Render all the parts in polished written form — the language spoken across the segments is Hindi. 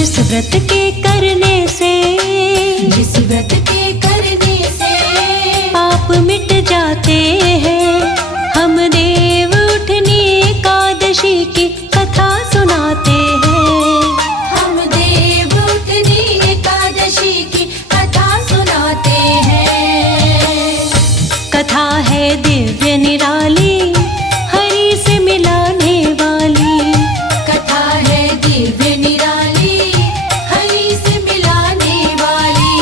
जिस व्रत के करने से, जिस व्रत के करने से पाप मिट जाते हैं। हम देव उठनी एकादशी की कथा सुनाते हैं। हम देव उठनी एकादशी की कथा सुनाते हैं। कथा है दिव्य निराली, हरि से मिलाने वाली। कथा है दिव्य निराली, हरि से मिलाने वाली।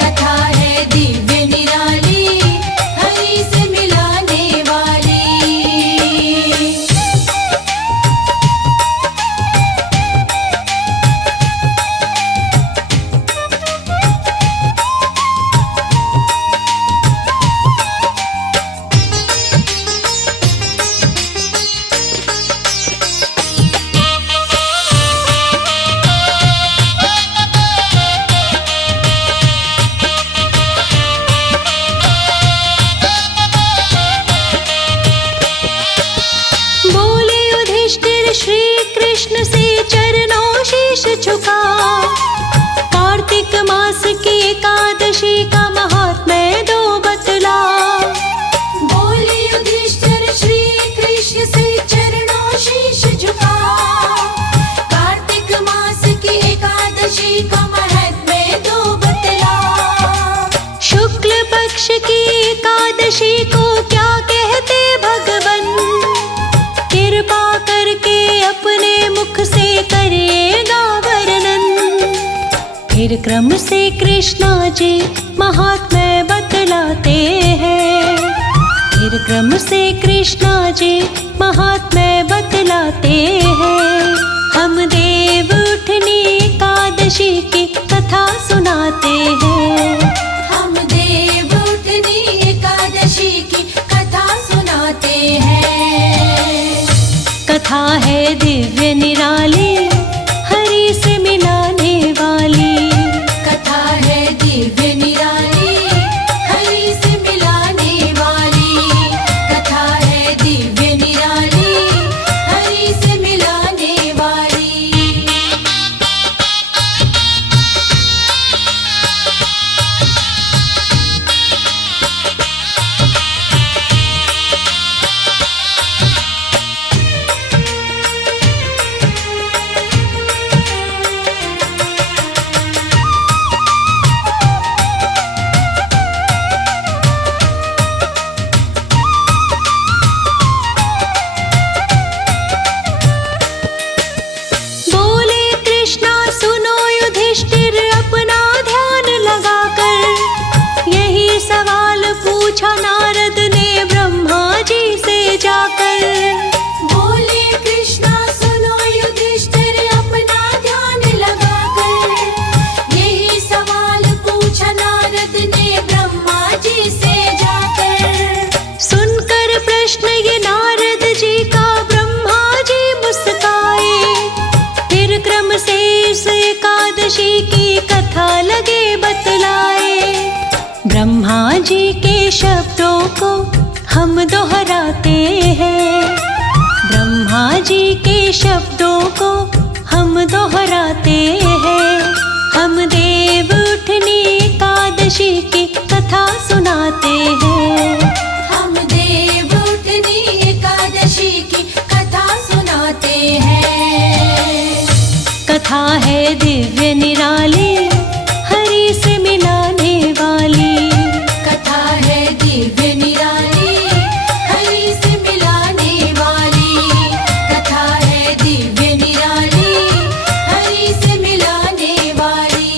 कथा है दिव्य निराली, हरि से मिलाने वाली। बोले युधिष्ठिर श्री कृष्ण से चरणों शीश झुका। कार्तिक मास की एकादशी का महात्म्य दो बतला। बोले युधिष्ठिर श्री कृष्ण से चरणों शीश झुका। कार्तिक मास की एकादशी का महात्म्य दो बतला। शुक्ल पक्ष की एकादशी को क्या कहते भगवन, कृपा करके अपने मुख से करिएगा वर्णन। फिर क्रम से कृष्णा जी महात्म्य बतलाते हैं। फिर क्रम से कृष्णा जी महात्म्य बतलाते हैं। हम देव उठनी एकादशी की कथा सुनाते हैं। हम देव उठनी एकादशी की कथा सुनाते हैं। कथा है दिव्य निराली, हरि से मिलाने वाली। कथा है दिव्य निराली, हरि से मिलाने वाली। कथा है दिव्य निराली, हरि से मिलाने वाली। बोले कृष्णा सुनो युधिष्ठिर अपना ध्यान लगाकर। यही सवाल पूछा नारद ने ब्रह्मा जी से जाकर। बोले कृष्णा सुनो युधिष्ठिर अपना ध्यान लगाकर। यही सवाल पूछा नारद ने ब्रह्मा जी से जाकर। सुनकर प्रश्न ये नारद जी का ब्रह्मा जी मुस्काए। फिर क्रम से इस एकादशी की कथा लगे बतलाए। ब्रह्मा जी के शब्दों को हम दोहराते हैं। ब्रह्मा जी के शब्दों को हम दोहराते हैं। हम देव उठनी एकादशी की कथा सुनाते हैं। हम देव उठनी एकादशी की कथा सुनाते हैं। कथा है दिव्य निराली, हरि से मिलाने वाली। कथा है दिव्य निराली, हरि से मिलाने वाली। कथा है दिव्य निराली, हरि से मिलाने वाली।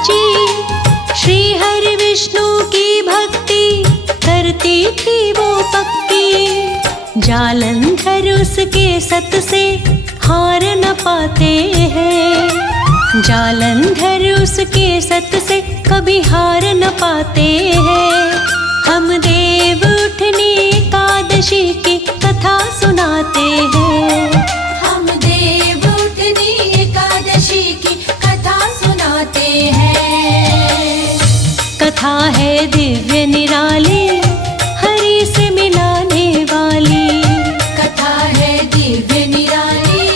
सच्ची, श्री हरि विष्णु की भक्ति करती थी वो पक्की। जालंधर उसके सत से हार न पाते हैं, जालंधर उसके सत से कभी हार न पाते हैं। हम देव उठनी एकादशी की कथा सुनाते हैं, हम देव उठनी एकादशी की कथा सुनाते हैं। कथा है दिव्य निराली, हरि से मिलाने वाली। कथा है दिव्य निराली,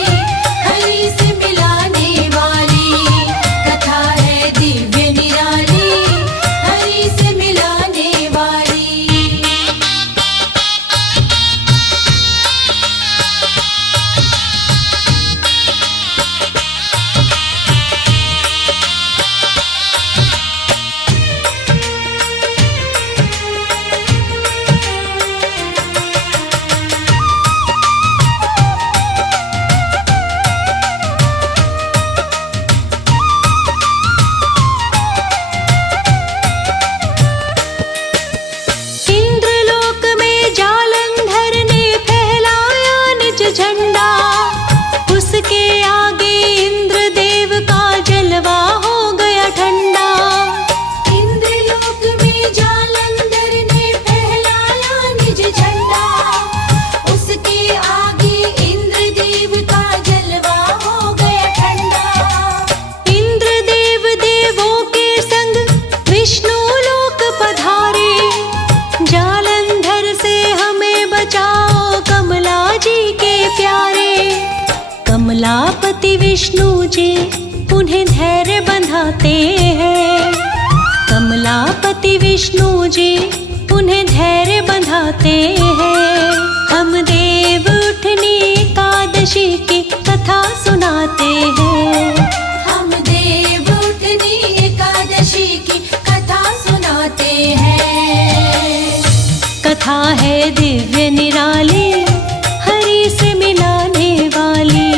हरि से मिलाने वाली। कथा है दिव्य निराली, हरि से मिलाने वाली। इंद्रलोक में जालंधर ने फहलाया निज झंडा, उसके आगे इंद्रदेव का जलवा हो गया ठंडा। इंद्रलोक में जालंधर ने फहलाया निज झंडा, उसके आगे इंद्रदेव का जलवा हो गया ठंडा। इंद्रदेव देवों के संग विष्णु लोक पधारे, जालंधर से हमें बचाओ कमला जी के प्यारे। कमलापति विष्णु जी उन्हें धैर्य बंधाते हैं, कमलापति विष्णु जी उन्हें धैर्य बंधाते हैं। हम देव उठनी एकादशी की कथा सुनाते हैं, हम देव उठनी एकादशी की कथा सुनाते हैं। कथा है दिव्य निराली, हरि से मिलाने वाली।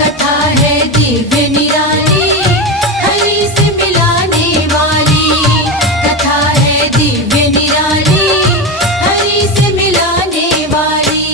कथा है दिव्य निराली, हरि से मिलाने वाली। कथा है दिव्य निराली, हरि से मिलाने वाली।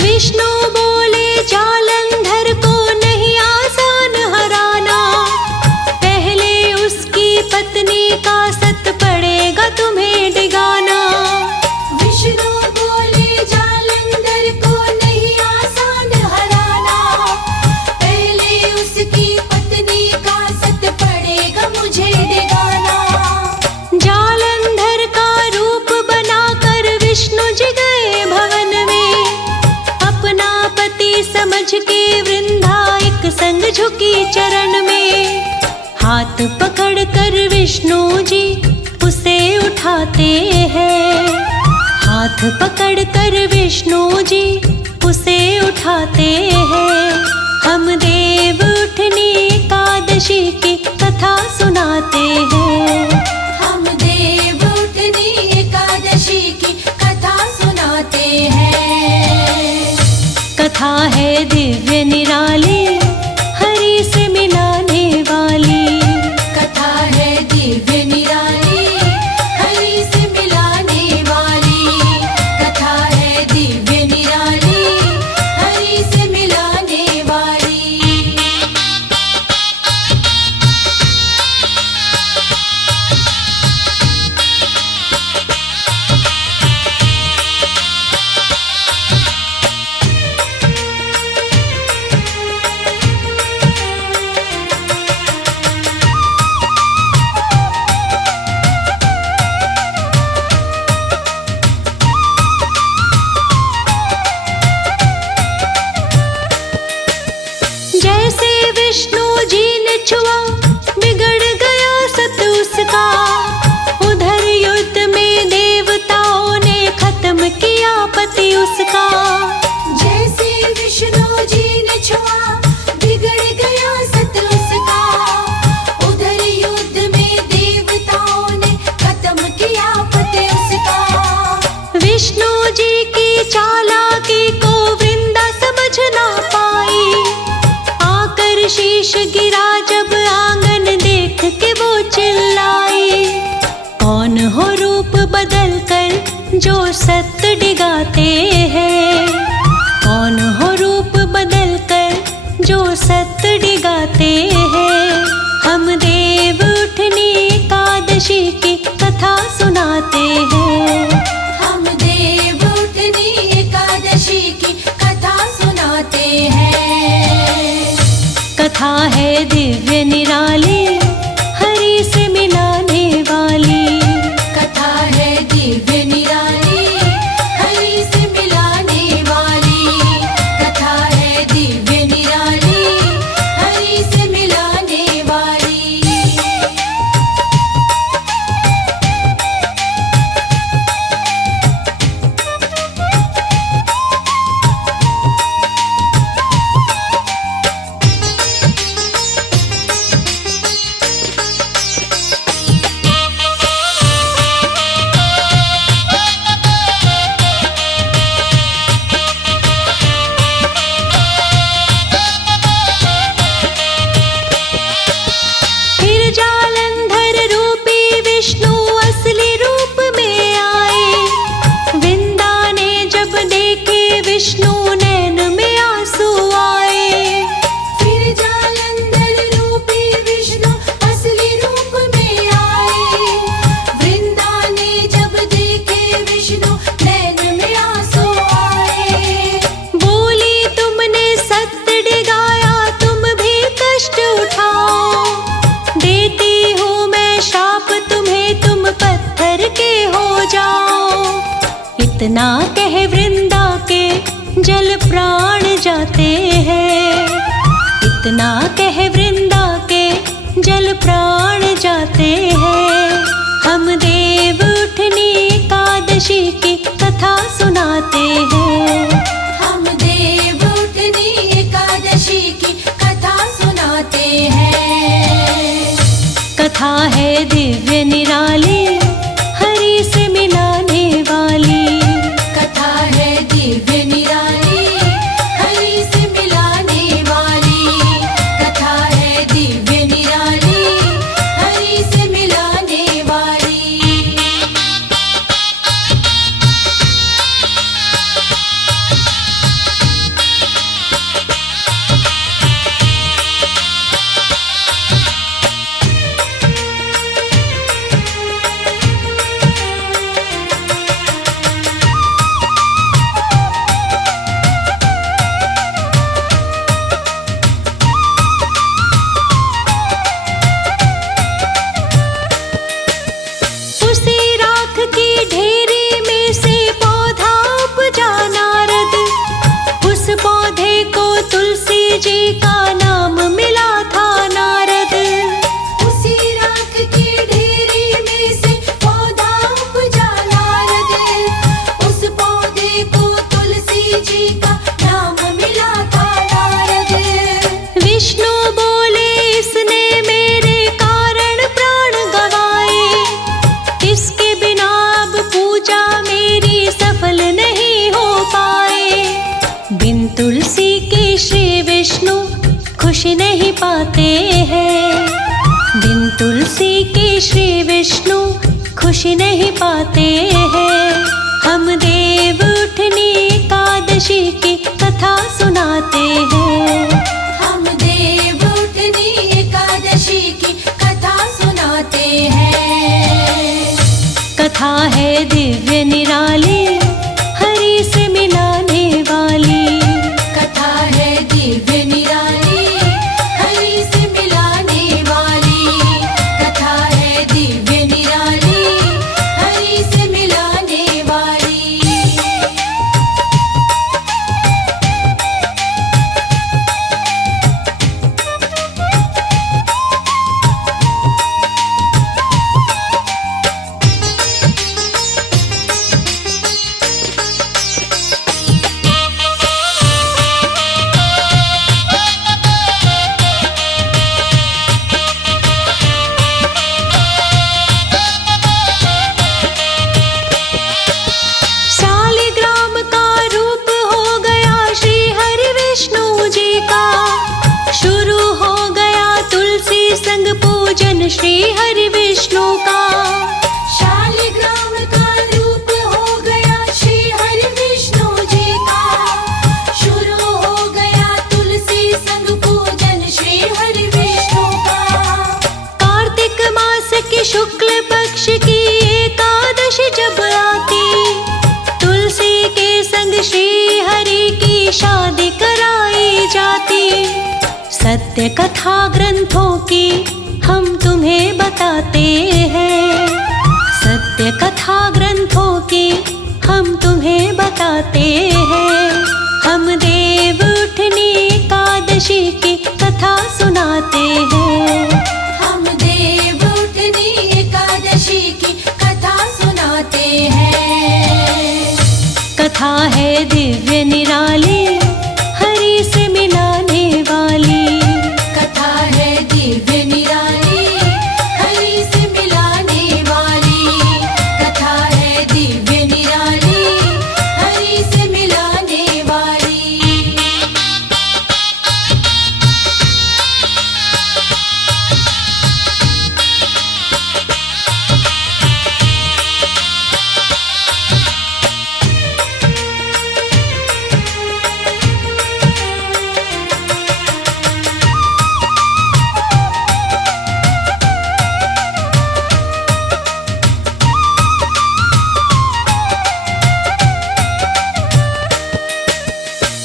विष्णु बोले जालंधर को नहीं आसान हराना, पहले उसकी पत्नी का सत पड़ेगा तुम्हें डिगाना। विष्णु बोले जालंधर को नहीं आसान हराना, पहले उसकी पत्नी का सत पड़ेगा मुझे डिगाना। जालंधर का रूप बनाकर विष्णु जी गए भवन में, अपना पति समझ के वृंदा एक संग झुकी चरण में। हाथ पकड़ कर विष्णु जी उसे उठाते हैं, हाथ पकड़ कर विष्णु जी उसे उठाते हैं। हम देव उठनी एकादशी की कथा सुनाते हैं, हम देव उठनी एकादशी की कथा सुनाते हैं। कथा है दिव्य निराली, हरि से मिलाने वाली। कथा है दिव्य निराली, हरि से मिलाने वाली। कथा है दिव्य निराली, हरि से मिलाने वाली। चालाकी को वृंदा समझ ना पाई। आकर शीश गिरा जब आंगन देख के वो चिल्लाई, कौन हो रूप बदल कर जो सत्य डिगाते हैं, कौन हो रूप बदल कर जो सत्य डिगाते हैं। हम देव उठनी एकादशी की कथा सुनाते हैं, हम देव उठनी एकादशी की कथा सुनाते हैं। कथा है दिव्य निराली, हरि से मिलाने वाली। कथा है दिव्य निराली, हरि से मिलाने वाली। कथा है दिव्य निराली, हरि से मिलाने वाली। फिर जालंधर रूपी विष्णु असली रूप में आए। वृंदा ने जब देखे विष्णु नैन में आंसू आए। फिर जालंधर रूपी विष्णु असली रूप में आए। वृंदा ने जब देखे विष्णु नैन में आंसू आए। बोली तुमने सत्य डिगाया, तुम भी कष्ट उठाओ। देती हूँ मैं शाप तुम्हें, तुम पत्थर के हो जाओ। इतना कह वृंदा के जल प्राण जाते हैं, इतना कह वृंदा के जल प्राण जाते हैं। हम देव उठनी एकादशी की कथा सुनाते हैं, हम देव उठनी एकादशी की कथा सुनाते हैं। कथा है दिव्य निराली, हरि से मिलाने वाली। कथा है दिव्य निराली, हरि से मिलाने वाली। कथा है दिव्य निराली, हरि से मिलाने वाली। उसी राख की ढेरी में से पौधा उपजा नारद। उस पौधे को तुलसी जी का नाम मिला था नारद। उसी राख की ढेरी में से पौधा उपजा नारद। उस पौधे को तुलसी जी का नाम मिला था नारद। विष्णु बोले इसने मेरे कारण प्राण गवाए। इसके बिना अब पूजा मेरी सफल नहीं हो पाए। बिन तुलसी के श्री विष्णु खुश नहीं पाते हैं, बिन तुलसी के श्री विष्णु खुश नहीं पाते हैं। हम देव उठनी एकादशी की कथा सुनाते हैं, हम देव उठनी एकादशी की कथा सुनाते हैं। कथा है दिव्य निराली, हरि से मिलाने वाली। कथा है दिव्य निराली, हरि से मिलाने वाली। कथा है दिव्य निराली, हरि से मिलाने वाली। श्री हरि विष्णु का। शालिग्राम का रूप हो गया श्री हरि विष्णु जी का। शुरू हो गया तुलसी संग पूजन श्री हरि विष्णु का। कार्तिक मास की शुक्ल पक्ष की एकादशी जब आती, तुलसी के संग श्री हरि की शादी कराई जाती। सत्य कथा ग्रंथों की हम तुम्हें बताते हैं, सत्य कथा ग्रंथों की हम तुम्हें बताते हैं। हम देव उठनी एकादशी की कथा सुनाते हैं। हम देव उठनी एकादशी की कथा सुनाते हैं। कथा है दिव्य निराली, हरि से मिलाने वाली। कथा है दिव्य निराली, हरि से मिलाने वाली। कथा है दिव्य निराली, हरि से मिलाने वाली।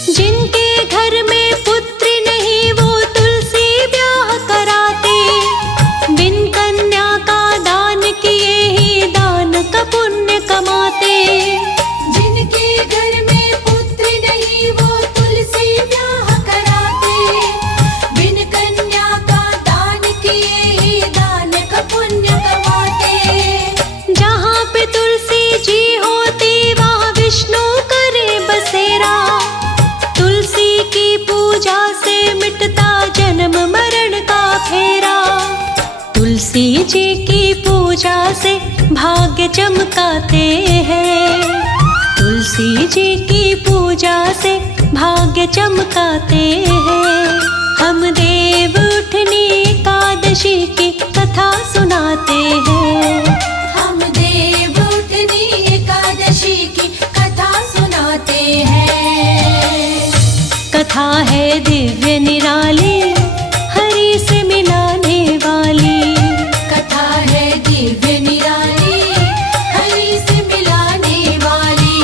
जिनके घर में पुत्र नहीं वो तुलसी ब्याह कराते, बिन कन्या का दान किए ही दान का पुण्य कमाते। जिनके घर में पुत्र नहीं वो तुलसी ब्याह कराते, बिन कन्या का दान किए ही दान का पुण्य कमाते। जहाँ पे तुलसी जी होती वहाँ विष्णु करे बसेरा। तुलसी की पूजा से मिटता जन्म मरण का फेरा। तुलसी जी की पूजा से भाग्य चमकाते हैं। तुलसी जी की पूजा से भाग्य चमकाते हैं। हम देव उठनी एकादशी की कथा सुनाते हैं। हम देव उठनी एकादशी की कथा सुनाते हैं। कथा है दिव्य निराली, हरि से मिलाने वाली। कथा है दिव्य निराली, हरि से मिलाने वाली।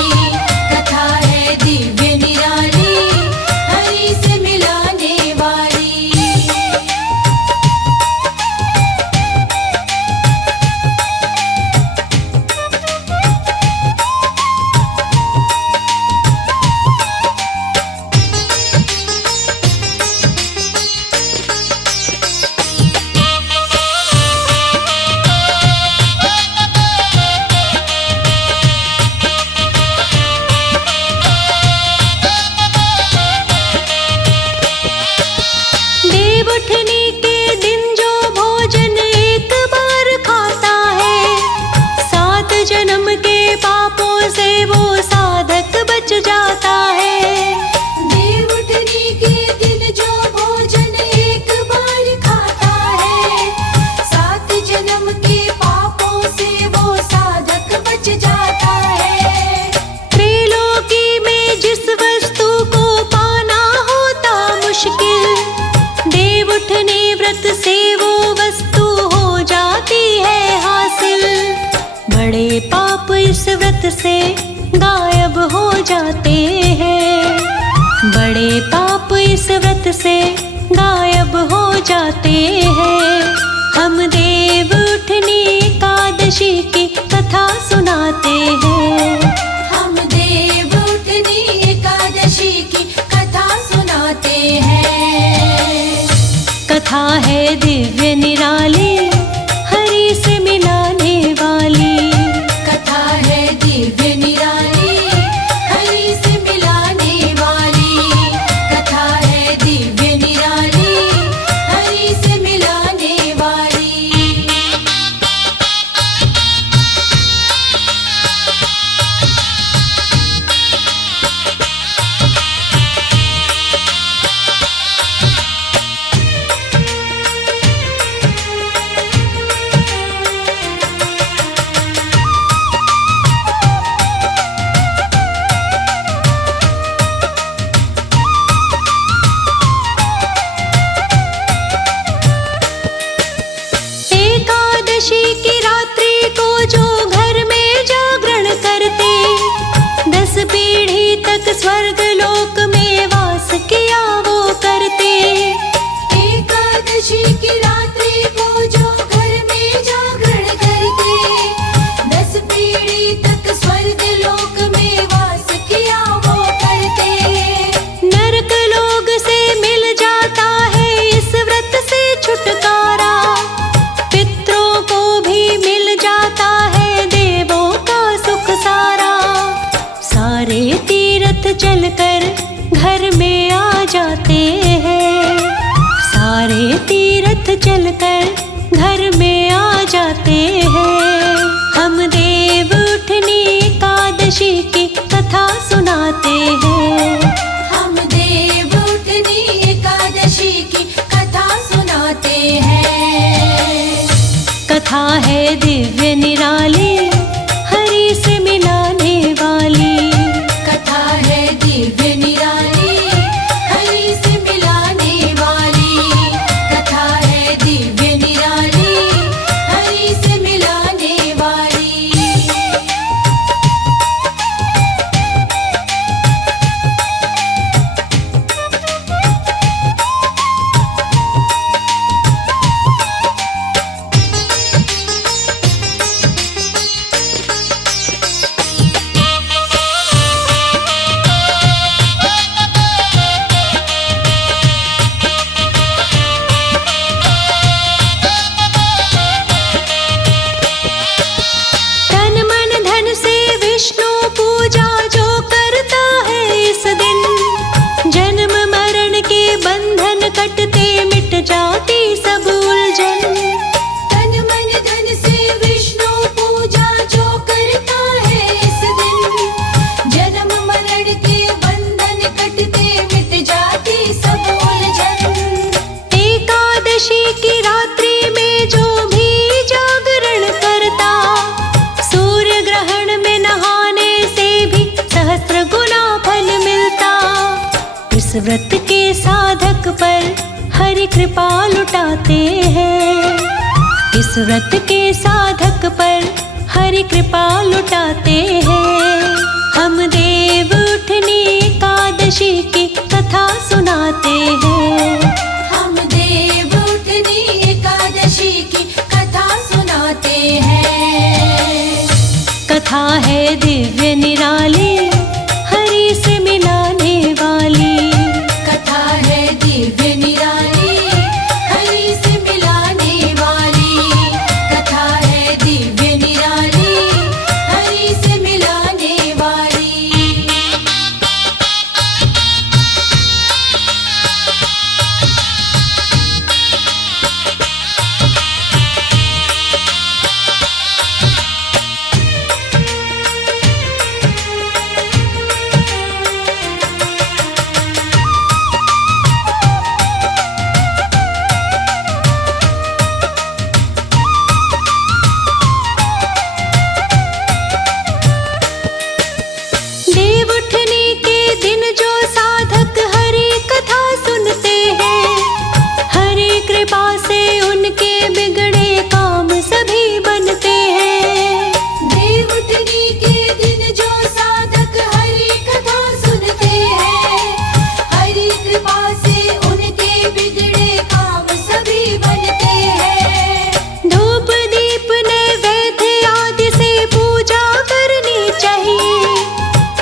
कथा है दिव्य निराली, हरि से मिलाने वाली। देव उठनी के दिन जो भोजन एक बार खाता है, 7 जन्म के पापों से वो साधक बच जाता है। देव उठनी के दिन जो भोजन एक बार खाता है, 7 जन्म के पापों से वो साधक बच जाता है। त्रिलोकी में जिस वस्तु को पाना होता मुश्किल, देव उठने व्रत से वो वस्तु हो जाती है हासिल। बड़े पाप इस व्रत से गायब हो जाते हैं। बड़े पाप इस व्रत से गायब हो जाते हैं। हम देव उठनी एकादशी की कथा सुनाते हैं। हम देव उठनी एकादशी की कथा सुनाते हैं। कथा है दिव्य निराली, हरि से मिलाने वाली। कथा है दिव्य निराली, हरि से मिलाने वाली। कथा है दिव्य निराली, स्वर्ग लोक में वास किया वो करते। एकादशी की रात्रि को जो घर में जागरण करते, 10 पीढ़ी तक स्वर्ग लोक में वास किया वो करते। नरक लोक से मिल जाता है इस व्रत से छुटकारा, पितरों को भी मिल जाता है देवों का सुख सारा। सारे तीर्थ चलकर घर में आ जाते हैं, सारे तीर्थ चलकर घर में आ जाते हैं। हम देव उठनी एकादशी की कथा सुनाते हैं, हम देव उठनी एकादशी की कथा सुनाते हैं। कथा है दिव्य निराली, हरि से मिलाने वाली। कथा है दिव्य निराली, हरि से मिलाने वाली। कथा है दिव्य निराली, हरि से मिलाने वाली। तन मन धन से विष्णु पूजा जो करता है इस दिन, जन्म मरण के बंधन कटते मिट जाती सब उलझन। तन मन धन से विष्णु पूजा जो करता है इस दिन, जन्म मरण के बंधन कटते मिट जाती सब उलझन। एकादशी की रात्रि में जो भी जागरण करता, सूर्य ग्रहण में नहाने से भी सहस्त्र गुना फल मिलता। इस व्रत के साधक पर हरि कृपा लुटाते हैं, इस व्रत के साधक पर हरि कृपा लुटाते हैं। हम देव उठनी एकादशी की कथा सुनाते हैं, हम देव उठनी एकादशी की कथा सुनाते हैं। कथा है दिव्य निराली, हरि से मिलाने वाली। कथा है दिव्य निराली, हरि से मिलाने वाली। कथा है दिव्य निराली, हरि से मिलाने वाली। देव उठनी के दिन जो साधक हरि कथा सुनते हैं, हरि कृपा से उनके बिगड़े काम सभी बनते हैं। देव उठनी के दिन जो साधक हरि कथा सुनते हैं, हरि कृपा से उनके बिगड़े काम सभी बनते हैं। धूप दीप नैवेद्य आदि से पूजा करनी चाहिए,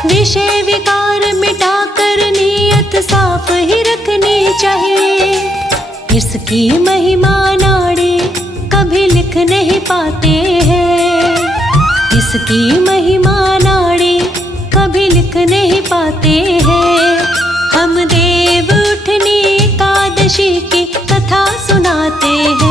विषय विकार मिटाकर नियत साफ ही रखनी चाहिए। इसकी महिमा नाड़ी कभी लिख नहीं पाते हैं, इसकी महिमा नाड़ी कभी लिख नहीं पाते हैं। हम देव उठनी एकादशी की कथा सुनाते हैं,